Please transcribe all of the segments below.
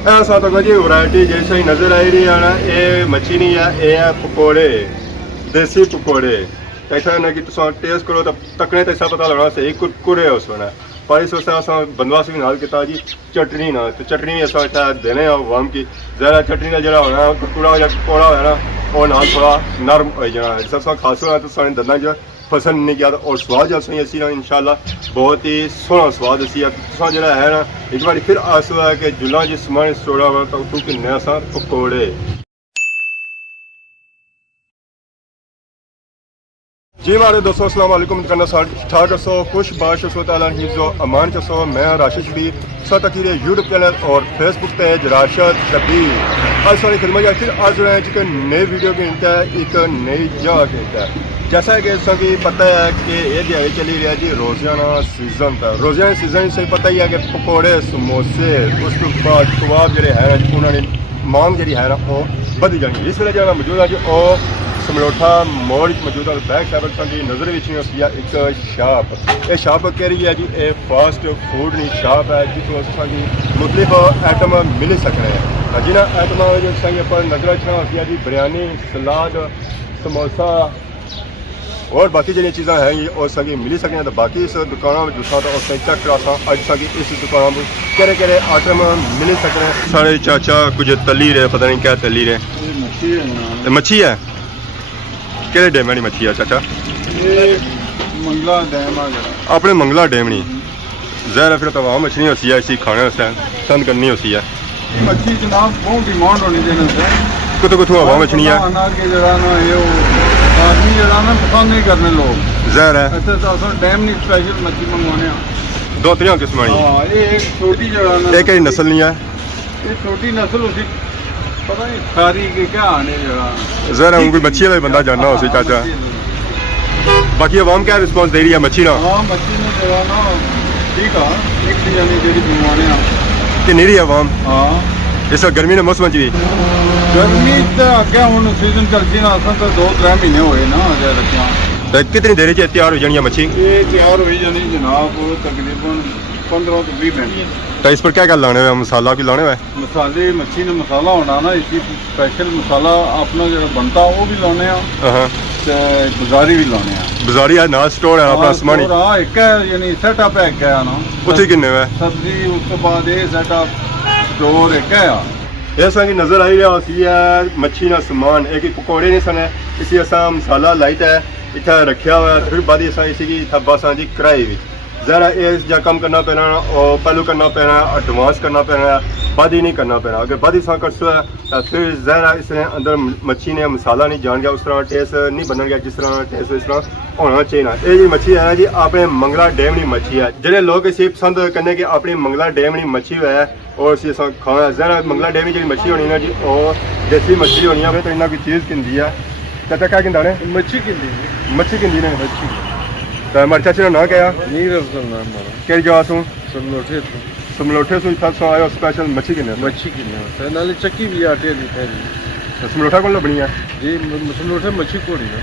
ਇਹ ਸਾਤੋਂ ਜੀ ਵੈਰਾਈਟੀ ਜੈਸੀ ਨਜ਼ਰ ਆ ਰਹੀ ਹੈ ਨਾ, ਇਹ ਮੱਛੀ ਨਹੀਂ ਹੈ, ਇਹ ਹੈ ਪਕੌੜੇ, ਦੇਸੀ ਪਕੌੜੇ। ऐसा है ना कि तुम टेस्ट करो तो तकने तो ऐसा पता लगना सही कुरकुरे है उसमें ना। पर इस वजह से बंदोबस्त भी नाल किया जी चटनी ना, तो चटनी ऐसा अच्छा देने वाम की ज़्यादा चटनी का जरा होना कुरकुरा या पकौड़ा है ना, और नाल थोड़ा नरम हो जाना। जिस खास होना तो सारे दंदा जो पसंद नहीं किया और स्वाद जो सही असी ना इंशाल्लाह बहुत ही सोहना स्वाद असी जो है ना। एक बार फिर आस है कि जुला जिस समान सोड़ा हुआ तो तू कि नया सा पकौड़े। जी हमारे दोस्तों अस्सलाम वालेकुम करना ठाक सो खुश बाश सो ताला हिफ्ज़ो अमान सो। मैं राशिद शबीर सत अकीरे यूट्यूब चैनल और फेसबुक पेज राशिद शबीर। आज सारी खिदमत या फिर आज रहे हैं एक नई वीडियो की है, एक नई जगह के है। जैसा कि सबकी पता है कि ये दिहाड़ी चली रही है जी रोज़ाना सीजन था। रोज़ाना सीजन से पता ही है कि पकौड़े समोसे उसके बाद कबाब जो है उन्होंने मांग जी है ना वो बढ़ जानी। इस वजह जो मौजूद है जी और समलोठा मोड़ मौजूद है। बैक साइड की नज़र भी एक शाप, ये शाप कह रही है जी ये फास्ट फूड की शाप है जिसमें असांजी मुख्तलिफ आइटम मिल सकते हैं। जिन्हें आइटम जो असांजी पर नज़र रखना होती है जी बिरयानी, सलाद, समोसा और बाकी जो चीज़ा हैं ये और सभी मिल सकते हैं। तो बाकी इस दुकानों में दूसरा तो चेक करा अज सकी इस दुकान में केड़े केड़े आइटम मिल सकते हैं। सारे चाचा कुछ तली रहे, पता नहीं क्या तली रहे। मच्छी है ਕਿਹੜੇ ਡੈਮ ਵਾਲੀ ਮੱਛੀ ਆ ਚਾਚਾ? ਇਹ ਮੰਗਲਾ ਡੈਮ ਆ ਜਿਹੜਾ ਆਪਣੇ ਮੰਗਲਾ ਡੈਮ ਨਹੀਂ ਜ਼ਹਿਰ ਫਿਰ ਤਾਂ ਆਮ ਮੱਛੀ ਹੋਤੀ ਹੈ ਇसी खाने वास्ते पसंद करनी होती है। मच्छी जनाब बहुत डिमांड होनी चाहिए। कुछ कुछ हवा मछली है ना के जरा ना ये आदमी जरा ना पसंद नहीं करने लोग ਜ਼ਹਿਰ है। अच्छा तो असल डैम नहीं स्पेशल मच्छी मंगवाने दो तरह किस्म की। हां ये एक छोटी जरा ना एक ही नस्ल नहीं है, ये छोटी नस्ल उसी पता नहीं सारी के क्या आने जरा ਜ਼ਹਿਰ है। कोई मच्छी वाला बंदा जानना हो चाचा। बाकी आवाम क्या रिस्पांस दे रही है मच्छी ना? हां मच्छी ने जरा ना ठीक है एक सीजन जेडी मंगवाने कि नहीं रही आवाम? हां इस गर्मी ने मौसम जी गर्मी तो अगे हुन सीजन चलती ना असन तो 2-3 महीने होए ना अजे रखिया। कितनी देर से तैयार हो जानी है मच्छी? ये तैयार हो जानी जनाब तकरीबन 15 तो 20 मिनट। तो इस पर क्या क्या लाने हुए? मसाला भी लाने हुए? मसाले मच्छी ने मसाला होना ना इसी स्पेशल मसाला अपना जो बनता वो भी लाने बाजारी भी लाने बाजारी है ना स्टोर है अपना सामान हां एक है यानी सेटअप है एक है ना उसी किन्ने हुए सब्जी उसके बाद ये सेटअप स्टोर एक है ऐसा की नजर आई रहा होती है मच्छी ना सामान एक ही पकौड़े नहीं सने इसी असा मसाला लाइट है इतना रखा हुआ है। फिर बाद इसी की बस जी किराए भी ज़रा ये काम करना पैना और पहलू करना पैना एडवांस करना पैना बाद ही नहीं करना पैना। अगर बाद ही कर सो है तो फिर ज़रा इसने अंदर मच्छी ने मसाला नहीं जान गया उस तरह टेस्ट नहीं बन गया जिस तरह टेस्ट इस तरह होना चाहिए ना। ये जी मच्छी है जी अपने मंगला डैम की मच्छी है जो लोग इसे पसंद करने की अपनी मंगला डैम की मच्छी है और इसे खाना ज़रा मंगला डैम की जी मच्छी होनी ना जी और देसी मच्छी होनी है तो इन्ना कोई चीज़ किंदी है चाचा क्या किंदा ने मच्छी किंदी ने मच्छी तो हमारे चाचे का ना क्या नीर अफजल नाम हमारा कई जगह से समलोठे से इतना सो आयो स्पेशल मच्छी किन्ने मच्छी किन्ने नाले चक्की भी आटे दी थैली समलोठा को बनी है जी समलोठे मच्छी कोड़ी ना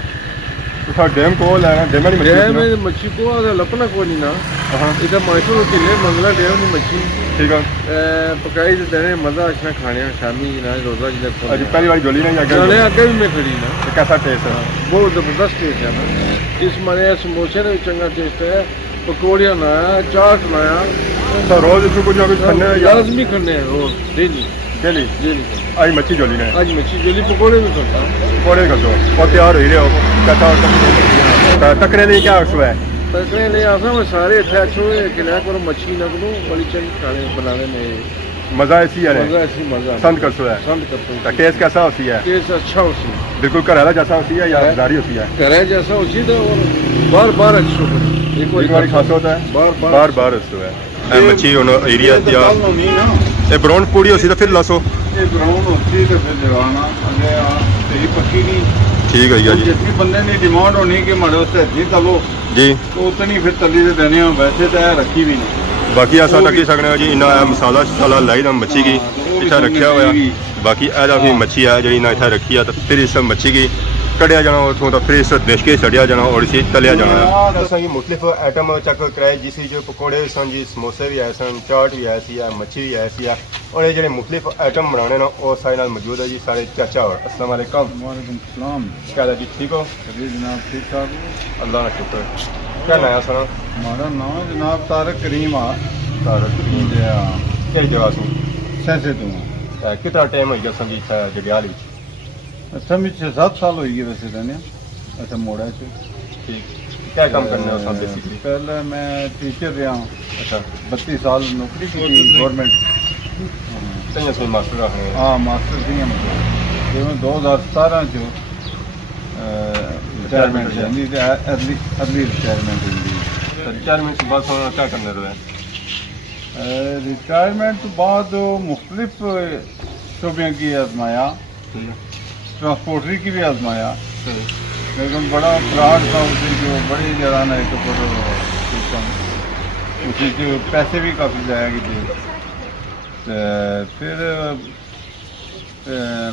उठा डैम को लेना डैम वाली डैम में मच्छी को लपना कोनी ना हां इधर माइक्रो किले मंगला डैम की मच्छी ठीक है पकाई दे देने मजा अच्छा खाने शामी ना रोजा जिले आज पहली बार जोली नहीं चले आगे भी मैं खड़ी ना तो कैसा टेस्ट है? बहुत जबरदस्त टेस्ट है ना इस मारे समोसे ने चंगा टेस्ट है पकौड़ियाँ ना चाट ना तो रोज इसको कुछ ना कुछ खाने लाजमी खाने हैं रोज डेली आज मच्छी जोली ने आज मच्छी जोली पकौड़े भी करता पकौड़े कर दो और तैयार हो ही रहे हो तकरे नहीं क्या उसमें है तकरे नहीं आसा मैं सारे अच्छे हुए खिलाया करो मच्छी ना करो वाली चाहिए खाने बनाने में मजा ऐसी है मजा संत कर सो है टेस्ट कैसा होती है? टेस्ट अच्छा होती है बिल्कुल घरेला जैसा होती है या बाजारी होती है? घरे जैसा होती है और बार बार अच्छी एक बार खास होता है बार बार अच्छो है मच्छी एरिया ये ब्राउन पूड़ी होती तो फिर लसो ये ब्राउन होती तो फिर जवाना अरे पक्की नहीं ठीक है जी। जितनी बंदे ने डिमांड होनी कि मड़े उससे इतनी तलो जी तो उतनी फिर तली से देने वैसे तो रखी भी नहीं। बाकी ऐसा रखी सकने जी इन्ना मसाला शसाला लाई दा मच्छी की इतना रखा हुआ बाकी ऐसा भी मच्छी है जी इतना इतना रखी है तो फिर इस मच्छी की कढ़िया जाना उतों तो फिर इस देश के सड़िया जाना और इसी तलिया जाना असां जी मुख्तलिफ आइटम चेक कराए जिस जो पकौड़े सन जी समोसे भी आए सन चाट भी आई सी है मच्छी भी आई सी है और ये जो मुख्तलिफ आइटम बनाने ना वो सारे नाल मौजूद है जी सारे चाचा और अस्सलाम वालेकुम वालेकुम क्या हाल है जी ठीक हो जी जनाब ठीक ठाक अल्लाह का शुक्र क्या नया सुना हमारा नाम जनाब तारक करीम आ तारक केड़ी जगह से सैसे तो कितना टाइम हो गया संगीत जगयाल अच्छा में 6-7 साल हो गए वैसे रहने अच्छा मोड़ा च ठीक क्या काम करने हो सब बेसिकली पहले मैं टीचर रहा हूँ अच्छा 32 साल नौकरी की गवर्नमेंट तैयार से मास्टर रखने हाँ मास्टर थी मतलब जो मैं 2017 जो रिटायरमेंट यानी अर्ली रिटायरमेंट रिटायरमेंट के बाद क्या करने रहे रिटायरमेंट तो बाद मुख्तलिफ शोबे की आजमाया ट्रांसपोर्टरी की भी आजमाया लेकिन बड़ा फ्रॉड था उसे जो बड़ी जगह ना एक सिस्टम उसी जो पैसे भी काफ़ी जाया कि थे फिर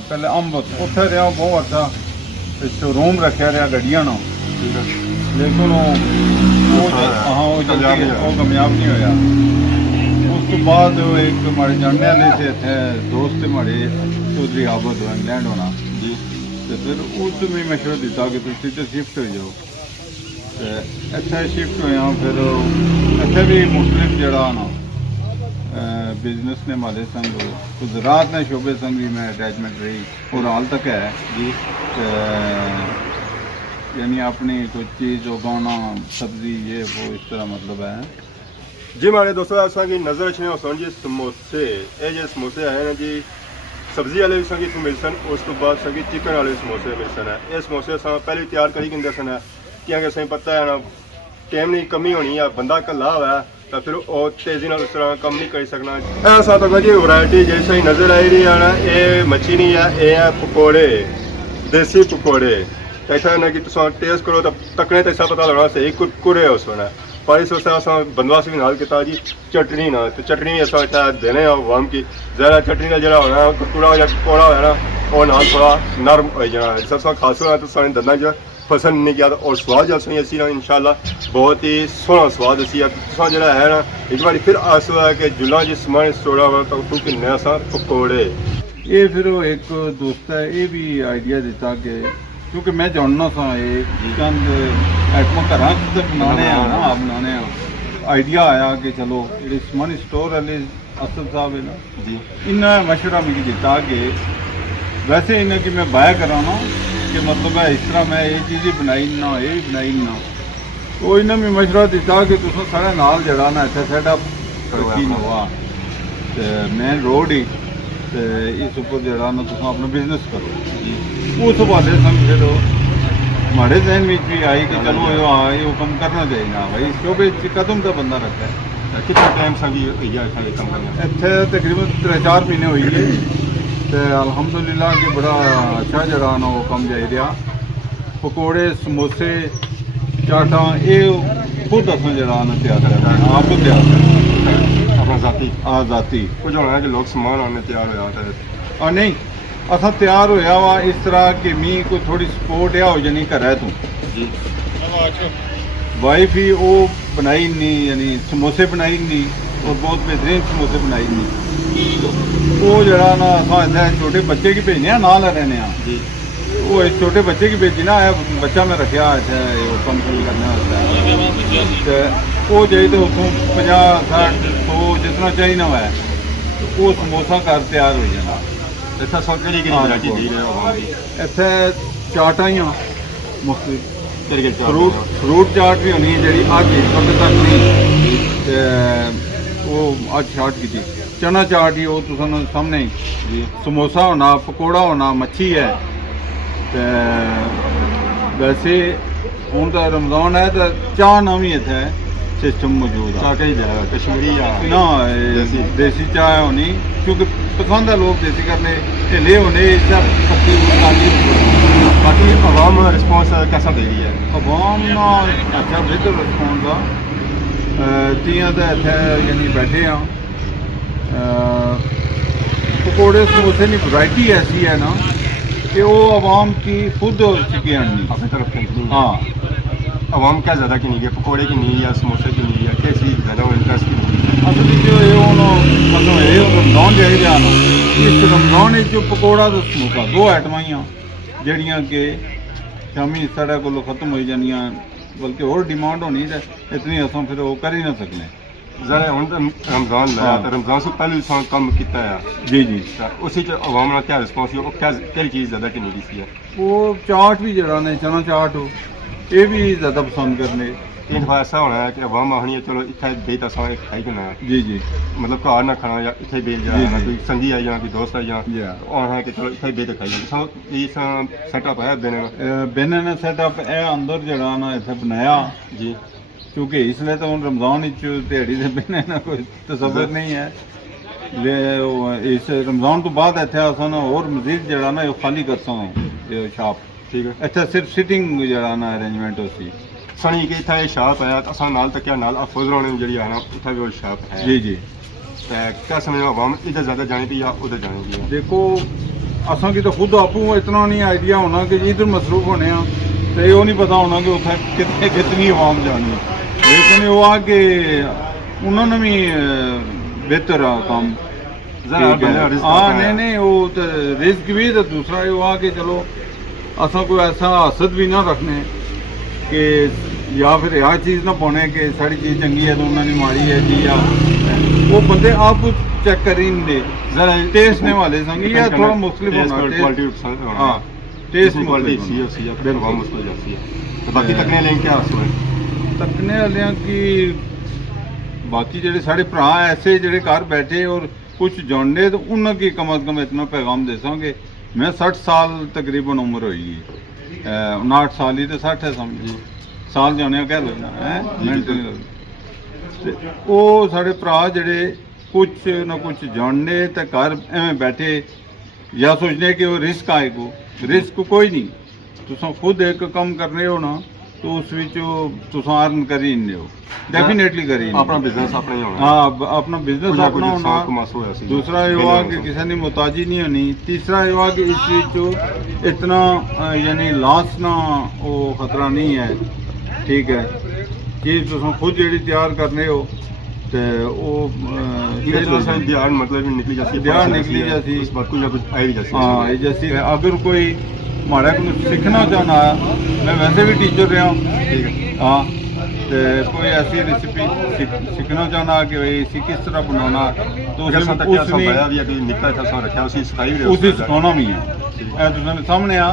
पहले अम्ब उत्थे रहा बहुत अच्छा शोरूम रखा रहा गड्डियां ना लेकिन वो कामयाब नहीं होया उस तो बाद एक माड़े जानने वाले से थे दोस्त माड़े चौधरी आबद हो इंग्लैंड होना जी तो फिर उस भी मशवरा दिता कि तुम इधर शिफ्ट हो जाओ तो इत्थे शिफ्ट होया फिर इत्थे भी मुख्तलिफ जड़ा ना बिजनेस ने माले संग गुजरात ने शोबे संग भी मैं अटैचमेंट रही और हाल तक है जी यानी अपनी कोई चीज़ उगाना सब्जी ये वो इस तरह मतलब है जी हमारे दोस्तों असांजी नज़र अचने हुसन जी समोसे ये जो समोसे है ना जी सब्जी वाले भी संगी मिल सन उस तो बाद संगी चिकन वाले समोसे मिल सन है ये समोसे अस पहले तैयार करी किंदे सन है क्योंकि असें पता है ना टाइम की कमी होनी है बंदा कला हुआ तो फिर वो तेज़ी नाल उस तरह कम नहीं कर सकना ऐसा तो जी वैरायटी जैसे ही नज़र आई रही है ना ये मच्छी नहीं है ये है पकौड़े देसी पकौड़े ऐसा ना कि तुम टेस्ट करो तो तकने तो ऐसा पता लगना सही कुरकुरे उस होना पर इस वक्त अस बंदोबस्त भी नाल किया जी चटनी ना तो चटनी भी अस इतना देने वाम की ज़्यादा चटनी का जरा होना कुरकुरा या कौड़ा होना और नाल थोड़ा नरम हो जाना जिस अस खास होना तो सारे दंदा जो पसंद नहीं किया और स्वाद जो असी ना इंशाल्लाह बहुत ही सोहना स्वाद असी जो है ना एक बार फिर आस कि जुला जिस समान सोड़ा हुआ तो तू कि नया सा पकौड़े ये फिर एक दोस्त है ये भी आइडिया दिता कि क्योंकि मैं जानना सा ये चंद आइटम घर बनाने ना आप बनाने आइडिया आया कि चलो ये मनी स्टोर वाले असद साहब है ना जी इन्हें मशवरा मुझे दिता कि वैसे इन्हें कि मैं बाया कराना कि मतलब है इस तरह मैं ये चीज़ बनाई ना ये भी बनाई ना तो इन्हें भी मशवरा दिता कि तुम साढ़े नाल जड़ा ना इतना सैटअप रखी हुआ मेन रोड ही तो इस उपर जड़ा ना तुम अपना बिजनेस करो उस हवाले से फिर हमारे जहन में भी आई कि चलो ये कम करना चाहिए ना भाई शोबे कदम तो बंदा रखता है कितना टाइम संगी कम करना इतने तकरीबन 3-4 महीने हुई है तो अल्हम्दुलिल्लाह कि बड़ा अच्छा जड़ा ना वो कम जाई रहा पकौड़े समोसे चाटा ये खुद अस जड़ा ना तैयार करना आप खुद तैयार करना अपना जाती जाती कुछ होना है कि लोग समान आने तैयार हो जाते हैं और नहीं असा तैयार होया वा इस तरह कि मी कोई थोड़ी सपोर्ट या हो जानी घर है तू जी वाइफ ही वो बनाई नहीं यानी समोसे बनाई नहीं और बहुत बेहतरीन समोसे बनाई नहीं तो वो जरा ना असा इतना छोटे बच्चे की भेजने नाल रहने जी वो एक छोटे बच्चे की भेजी ना बच्चा मैं रखा इतना वो कम करने वास्ते वो जाए तो उतों 50-60-100 जितना चाहिए ना है तो वो समोसा घर तैयार हो जाना इतने चाटां ही मुख्तलिफ फ्रूट चाट भी होनी जी अज इस वक्त तक नहीं वो अज स्टार्ट की चना चाट ही वो तुम सामने ही समोसा होना पकौड़ा होना मच्छी है ते वैसे हूँ तो रमज़ान है तो चाह ना भी इतने सिस्टम मौजूद है कश्मीरी ना देसी चाय होनी क्योंकि पसंद है लोग देसी करने ढिले होने बाकी आवाम रिस्पॉन्स कैसा दे रही है आवाम ना अच्छा बेहतर रिस्पॉन्स आ तियां तो इतने यानी बैठे हाँ पकौड़े समोसे की वैरायटी ऐसी है ना कि वो आवाम की खुद चिकी आनी। अपनी तरफ खींचनी है। हाँ आवाम क्या ज़्यादा की नहीं है, पकौड़े की नहीं है या समोसे की नहीं है, कैसी ज़्यादा इंटरेस्ट की नहीं है? असली जो ये मतलब ये रमजान जाए जाना इस रमजान जो पकौड़ा तो समोसा दो आइटमां ही जड़ियाँ कि शामी साढ़े को खत्म हो जानियां, बल्कि और डिमांड होनी तो इतनी असं फिर वो कर ही ना सकने। ज़रा हम रमज़ान लाया तो रमज़ान से पहले इंसान कम किया है जी जी उसी च आवाम का क्या रिस्पॉन्स है, क्या केड़ी चीज़ ज़्यादा की नहीं सी है? वो चाट भी जरा ने चना चाट हो ये भी ज़्यादा पसंद करने। तीन दफा ऐसा होना है कि आवाम आखनी है चलो इतना दे तो असा खाई करना है, जी जी मतलब घर ना खाना या इतने बेल जी, जाना, जी। कोई संगी आई जाना, कोई दोस्त आई जी। जाना, तो आना है कि चलो इतने बे तो खाई जाना। इस सेटअप है देने का बेने ने सेटअप है अंदर जरा ना इतने बनाया जी, क्योंकि इसलिए तो हम रमजान दिहाड़ी से बेने ना कोई तसव्वुर नहीं है। इस रमजान तो बाद इतने असन और मजीद जरा ना खाली कर सकें शॉप, ठीक है। इतने सिर्फ सिटिंग जरा ना अरेंजमेंट होती। सनी कि इतना शॉप है तो असा नाल तक नाल अफोजरों ने जी आना इतना भी वो शॉप है जी जी तो क्या समझो आवाम इधर ज़्यादा जाने थी या उधर जाने की है? देखो असा की तो खुद आपू इतना नहीं आइडिया होना कि इधर मसरूफ होने तो ये नहीं पता होना कि उत्थे कितने कितनी आवाम जानी, लेकिन वो आ कि उन्होंने भी बेहतर काम ज़रा ठीक है। बढ़िया रिस्क हाँ आता है। नहीं वो तो रिस्क भी तो दूसरा ये हुआ कि चलो असा कोई ऐसा हसद भी ना रखने कि या फिर यह चीज़ ना पाने कि सारी चीज़ चंगी है तो उन्होंने माड़ी है जी, या वो बंदे आप कुछ चेक कर ही नहीं दे ज़रा टेस्टने वाले संग या थोड़ा मुख्तलिफ होना क्वालिटी टेस्ट। हाँ टेस्ट क्वालिटी मुख्तलिफ सी होना। होती है, फिर बिल्कुल। आवाम उसको जाती है। तो बाकी तकने लेंगे क्या उसमें? तकने वाले की बाकी जेडे साढ़े भरा ऐसे जेडे घर बैठे और कुछ जानते तो उन्होंने कम अज कम इतना पैगाम दे कि मैं 60 साल तकरीबन उम्र होगी, 59 साल ही तो 60 है समझी साल जाने कह लो है मिनट नहीं लगते। वो साढ़े भरा जेडे कुछ ना कुछ जानने तो घर एवं बैठे या सोचने कि वो रिस्क आए को रिस्क कोई नहीं, तुम खुद एक कम करने हो ना तो उस तुम अर्न कर ही नहीं हो, डेफिनेटली कर ही नहीं। अपना बिजनेस अपना ही होना। हाँ अपना बिजनेस अपना होना। दूसरा दूसरा ये हुआ कि किसी ने मुताजी नहीं होनी। तीसरा ये हुआ कि इस इतना यानी लॉस ना वो खतरा नहीं है, ठीक है चीज़ तुम खुद जी तैयार करने हो तो वो दिहाड़ मतलब निकली जाती है, दिहाड़ निकली जाती उस बात कुछ आई भी जाती हाँ ये जैसे अगर कोई हमारा को सीखना चाहना है, मैं वैसे भी टीचर रहा हूँ, ठीक है। हाँ तो कोई ऐसी रेसिपी सीखना चाहना कि भाई इसी किस तरह बनाना तो अगर सब तक क्या सब उसने आया भी अभी निकला था सब रखा उसी सिखाई भी उसे सिखाना भी है। तुमने सामने आ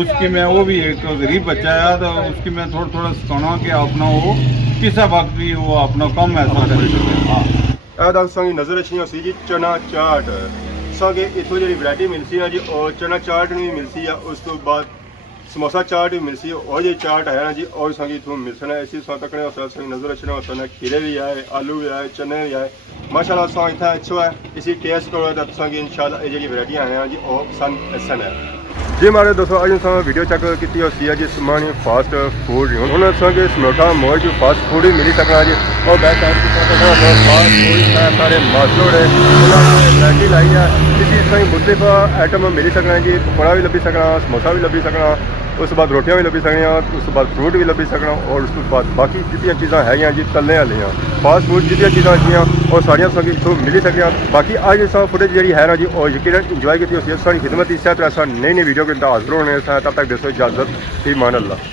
उसकी मैं वो भी एक गरीब बच्चा है तो उसकी मैं थोड़ा थोड़ा सिखाना कि अपना वो किस वक्त भी वो अपना कम ऐसा करे। हाँ ਇਹ ਦੱਸ ਸੰਗੀ ਨਜ਼ਰ ਅੱਛੀ ਸੀ ਜੀ ਚਨਾ ਚਾਟ ਸੰਗੇ ਇਥੋਂ ਜਿਹੜੀ ਵੈਰਾਈਟੀ ਮਿਲਦੀ ਹੈ ਜੀ ਔਰ ਚਨਾ ਚਾਟ ਵੀ ਮਿਲਦੀ ਆ, ਉਸ ਤੋਂ ਬਾਅਦ ਸਮੋਸਾ ਚਾਟ ਵੀ ਮਿਲਦੀ ਹੈ और ये चाट है ना जी और संगी इथों मिलना इसी साथ तकने और संगी नजर अच्छना होता है, खीरे भी आए आलू भी आए चने भी आए माशाल्लाह सा इतना अच्छा है। इसी टेस्ट करो तो संगी इंशाल्लाह ये जी वैरायटी है जी और सन एसन है जी हमारे दोस्तों आज इंसान वीडियो चेक की होती है जी सामान फास्ट फूड उन्होंने संगे समोसा मोज फास्ट फूड ही मिली सकना जी और बैक फास्ट फूड सारे मास्टरोड है उन्होंने वैरायटी लाई है इसी संगी मुख्तलिफ आइटम मिली सकना जी, पकौड़ा भी लभी सकना, समोसा भी लभी सकना, उस बाद रोटियां भी लभी सकनियां, उस बाद फ्रूट भी लभी सकना और उस बाद बाकी जितनी चीज़ां है जी तलने वाली फास्ट फूड जितनी चीज़ां अच्छी और सारिया संगी इतों मिली सकनियां। बाकी आज इस फुटेज जी है ना जी और यकीन इंजॉय की सारी खिदमत इस तरह नई नई वीडियो के हाजिर होने तब तक दसो इजाज़त ईमान अल्लाह।